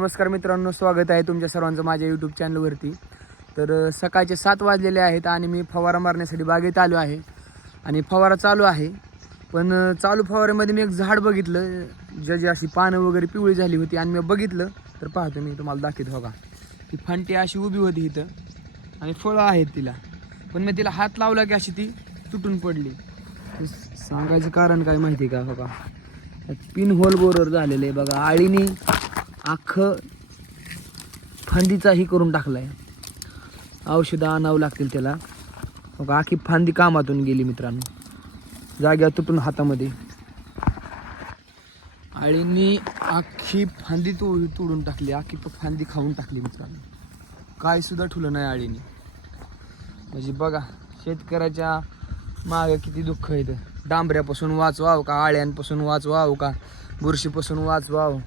नमस्कार मित्रांनो स्वागत आहे तुमच्या सर्वांचं माझ्या यूट्यूब चॅनलवरती तर सकाळचे सात वाजलेले आहेत आणि मी फवारा मारण्यासाठी बागेत आलो आहे. आणि फवारा चालू आहे. पण चालू फवाऱ्यामध्ये मी एक झाड बघितलं. ज्याची अशी पानं वगैरे पिवळी झाली होती आणि मी बघितलं. तर पाहतो मी तुम्हाला दाखवतो हो का ती फांटी अशी उभी होती इथं. आणि फळं आहेत तिला. पण मी तिला हात लावला की अशी ती तुटून पडली. सांगायचं कारण काय माहिती का हो का पिन होल बोरवर झालेलं आहे बघा. आळीने अख्खं फांदीचाही करून टाकला आहे औषधं आणावं लागतील त्याला. मग आखी फांदी कामातून गेली मित्रांनो. जाग्या तुटून हातामध्ये. आळींनी अख्खी फांदी तोड तोडून टाकली. अख्खी फांदी खाऊन टाकली मित्रांनो. काय सुद्धा ठुलं नाही आळीने. म्हणजे बघा शेतकऱ्याच्या मागे किती दुःख येतं डांबऱ्यापासून वाचवावं का आळ्यांपासून वाचवावं का बुरशीपासून वाचवावं?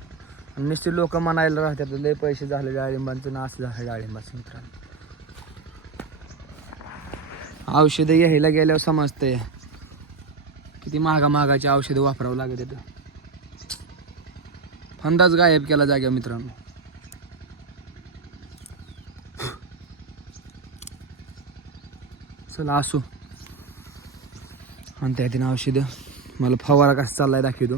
नुसते लोक म्हणायला राहतात लय पैसे झाले डाळिंबांचं ना असं झालं डाळिंबाचं मित्रांनो. औषधं यायला गेल्यावर समजतंय. किती महागा महागाची औषधं वापरावं लागत येतं फंदाच गायब केला जाग्या मित्रांनो. चला असू. आणि त्या तिने औषधं. मला फवारा कसा चाललाय दाखवतो.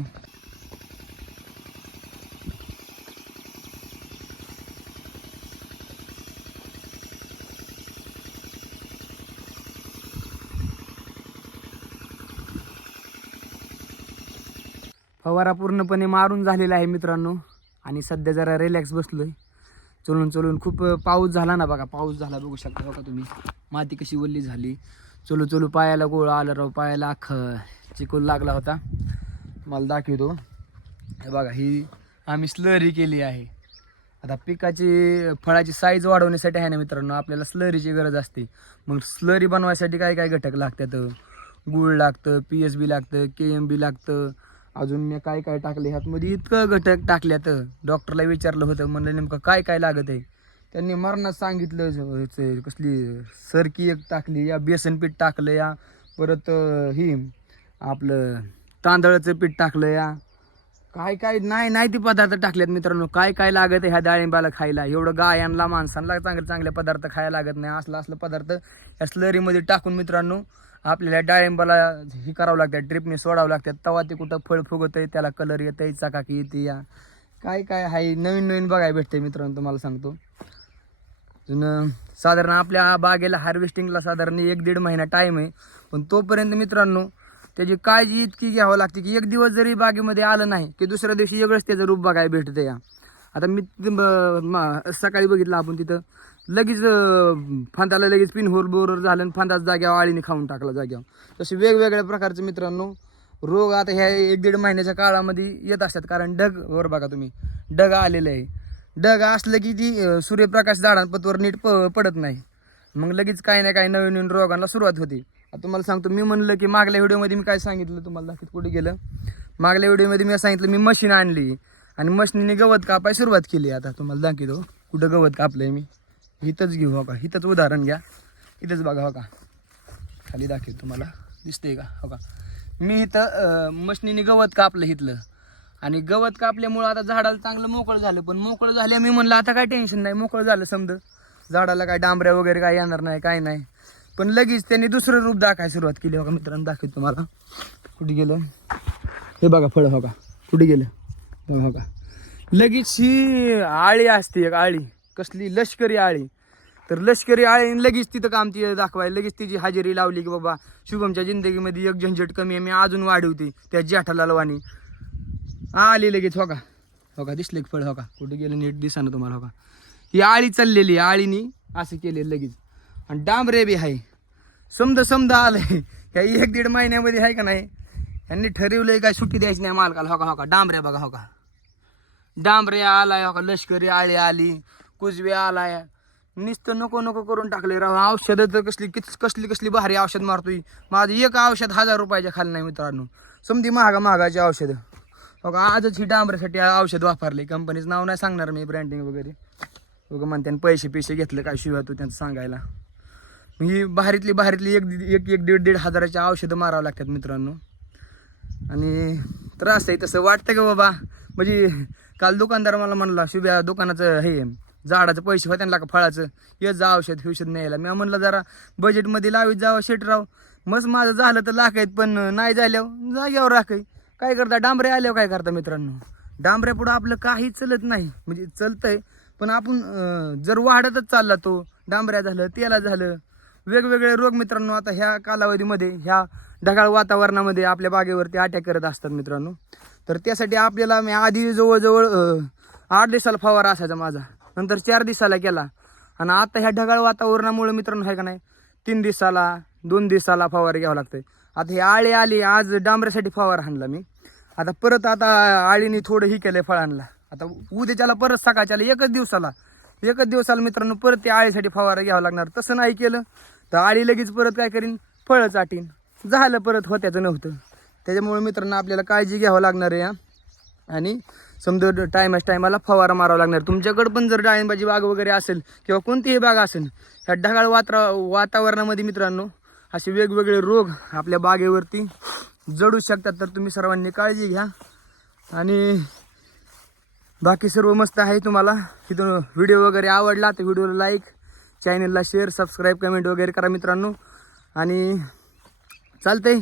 फवारा पूर्णपणे मारून झालेला आहे मित्रांनो. आणि सध्या जरा रिलॅक्स बसलोय. चलून चलून खूप पाऊस झाला ना बघा. पाऊस झाला बघू शकता हो बघा तुम्ही. माती कशी वल्ली झाली. चलू चलू पायाला गोळ आलं राव पायाला अख्ख चिकोल लागला होता. मला दाखवतो. हे बघा ही आम्ही स्लरी केली आहे. आता पिकाची फळाची साईज वाढवण्यासाठी आहे ना मित्रांनो आपल्याला स्लरीची गरज असते. मग स्लरी बनवायसाठी काय काय घटक लागतात? गुळ लागतं पी एस बी लागतं के एम बी लागतं. अजून मी काय काय टाकले ह्यातमध्ये इतकं घटक टाकल्यात. डॉक्टरला विचारलं होतं म्हणलं नेमकं काय काय लागत आहे? त्यांनी मरणात सांगितलं कसली सरकी एक टाकली या बेसन पीठ टाकलं या परत ही आपलं तांदळाचं पीठ टाकलं या काय काय नाही नाही ते पदार्थ टाकलेत मित्रांनो. काय काय लागत आहे ह्या डाळिंबाला खायला? एवढं गायांना माणसांना चांगले चांगले पदार्थ खायला लागत नाही. असलं असलं पदार्थ या स्लरीमध्ये टाकून मित्रांनो आपल्याला डाळिंबाला हे करावं लागतं ड्रिपने सोडावं लागतात तवा ते कुठं फळ फुगत आहे त्याला कलर येत आहे चाकाकी येते या. काय काय आहे नवीन नवीन बघायला भेटते मित्रांनो तुम्हाला सांगतो. अजून साधारण आपल्या बागेला हार्वेस्टिंगला साधारण एक दीड महिना टाईम आहे. पण तोपर्यंत मित्रांनो त्याची काळजी इतकी घ्यावं लागते की एक दिवस जरी बागेमध्ये आलं नाही की दुसऱ्या दिवशी वेगळंच त्याचं रूप बघायला भेटतं या. आता मी मा- सकाळी बघितलं आपण तिथं लगेच फांद्याला फांदाला लगेच पिन होल झालं आणि फांदाच जाग्यावर आळीने खाऊन टाकला जाग्यावर. तसे वेगवेगळ्या प्रकारचे मित्रांनो रोग आता ह्या एक दीड महिन्याच्या काळामध्ये येत असतात कारण डग वर बघा तुम्ही डग आलेलं आहे. डग असलं की ती सूर्यप्रकाश झाडांपतवर नीट प पडत नाही. मग लगेच काही ना काही नवीन नवीन रोगांना सुरुवात होती. आता तुम्हाला सांगतो मी म्हणलं की मागल्या व्हिडिओमध्ये मी काय सांगितलं तुम्हाला दाखवत कुठे गेलं? मागल्या व्हिडिओमध्ये मी सांगितलं मी मशीन आणली. आणि मशीनीने गवत कापाय सुरुवात केली आता तुम्हाला दाखवतो. कुठं गवत कापलं मी? इथंच घेऊ हो का? इथंच उदाहरण घ्या. इथंच बघा हो का? खाली दाखवेल तुम्हाला. दिसतंय का? हो का? मी इथं मशनीने गवत कापलं इथलं. आणि गवत कापल्यामुळं आता झाडाला चांगलं मोकळं झालं. पण मोकळं झालं मी म्हणलं आता काय टेन्शन नाही. मोकळं झालं समजा झाडाला काय डांबऱ्या वगैरे काय येणार नाही काय नाही. पण लगेच त्यांनी दुसरं रूप दाखायला सुरुवात केली. हो बघा मित्रांनो? दाखवतो तुम्हाला. कुठे गेलं? हे बघा फळं हो का? कुठे गेलं? बघा हो का? लगेच ही आळी असते एक आळी. कसली लष्करी आळी. तर लष्करी आळीने लगेच तिथं काम ती दाखवाय लगेच तिची हजेरी लावली की बाबा शुभमच्या जिंदगीमध्ये एक झंझट कमी आहे मी अजून वाढवते त्या जेठाला लवानी आली लगेच हो का? हो का? दिसले फळ हो का? कुठे गेलं नीट दिसानं तुम्हाला हो का? ही आळी चाललेली आहे, आळीनी असं केले लगेच. आणि डांबरे बी आहे. समजा समजा आलंय. ह्या एक दीड महिन्यामध्ये आहे का नाही? यांनी ठरवलंय काय सुट्टी द्यायची नाही मालकाला हो का? हो का? डांबऱ्या बघा हो का? डांबरे आलाय हो का? लष्करी आळी आली. कुजवे आलाय. नुसतं नको नको करून टाकले राव औषधं तर कसली किच कसली कसली भारी औषध मारतोय. माझं एक औषध हजार रुपयाच्या खाली नाही मित्रांनो. समधी महागा महागाची औषधं. हो का आजच ही डांबऱ्यासाठी औषध वापरले. कंपनीचं नाव नाही सांगणार मी ब्रँडिंग वगैरे. बघा म्हणते पैसे पैसे घेतले काय शिवाय तू त्यांचं सांगायला. ही बाहेरीतली बाहेरीतली एक एक एक दीड दीड हजाराची औषधं मारावं लागतात मित्रांनो. आणि त्रास आहे तसं. वाटतं का बाबा? म्हणजे काल दुकानदार मला म्हणला शुभ्या दुकानाचं हे झाडाचं पैसे होते ना का फळाचं? येत जा औषध औषध न्यायला. मी म्हणलं जरा बजेटमध्ये लावीत जावं शेटराव. मस्त माझं झालं तर लाख आहेत पण नाही झाल्यावर जाग्यावर राखाय काय करता? डांबरे आल्यावर काय करता मित्रांनो? डांबऱ्या पुढं आपलं काही चलत नाही. म्हणजे चलतंय पण आपण जर वाढतच चालला तो डांबऱ्या झालं तेला झालं वेगवेगळे रोग मित्रांनो आता ह्या कालावधीमध्ये ह्या ढगाळ वातावरणामध्ये आपल्या बागेवरती अटॅक करत असतात मित्रांनो. तर त्यासाठी आपल्याला मी आधी जवळजवळ आठ दिवसाला फवारा असायचा माझा. नंतर चार दिवसाला केला आणि आता ह्या ढगाळ वातावरणामुळे मित्रांनो आहे का नाही? तीन दिवसाला दोन दिवसाला फवारा घ्यावं लागते आता हे आळी आली आज डांबऱ्यासाठी फवारा आणला मी. आता परत आता आळीने थोडं ही फळ आणला. आता उद्याच्याला परत सकाळच्याला एकच दिवसाला. एकच दिवसाला मित्रांनो परत त्या आळीसाठी फवारा घ्यावा लागणार. तसं नाही केलं तर आळी लगेच परत काय करीन? फळं चाटीन. झालं परत होत्याचं नव्हतं. त्याच्यामुळे मित्रांनो आपल्याला काळजी घ्यावं लागणार आहे आणि समजा टायमाच टायमाला फवारा मारावा लागणार. तुमच्याकडं पण जर डाळिंबाची बाग वगैरे असेल किंवा कोणतीही बाग असेल ह्या ढगाळ वात्रा वातावरणामध्ये मित्रांनो असे वेगवेगळे रोग आपल्या बागेवरती जडू शकतात तर तुम्ही सर्वांनी काळजी घ्या. आणि बाकी सर्व मस्त आहे तुम्हाला. तिथून व्हिडिओ वगैरे आवडला तर व्हिडिओला लाईक चॅनलला शेअर सबस्क्राईब कमेंट वगैरे करा मित्रांनो. आणि चालतंय.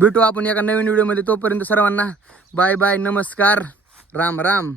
भेटू आपण एका नवीन व्हिडिओमध्ये तोपर्यंत सर्वांना बाय बाय नमस्कार. राम राम.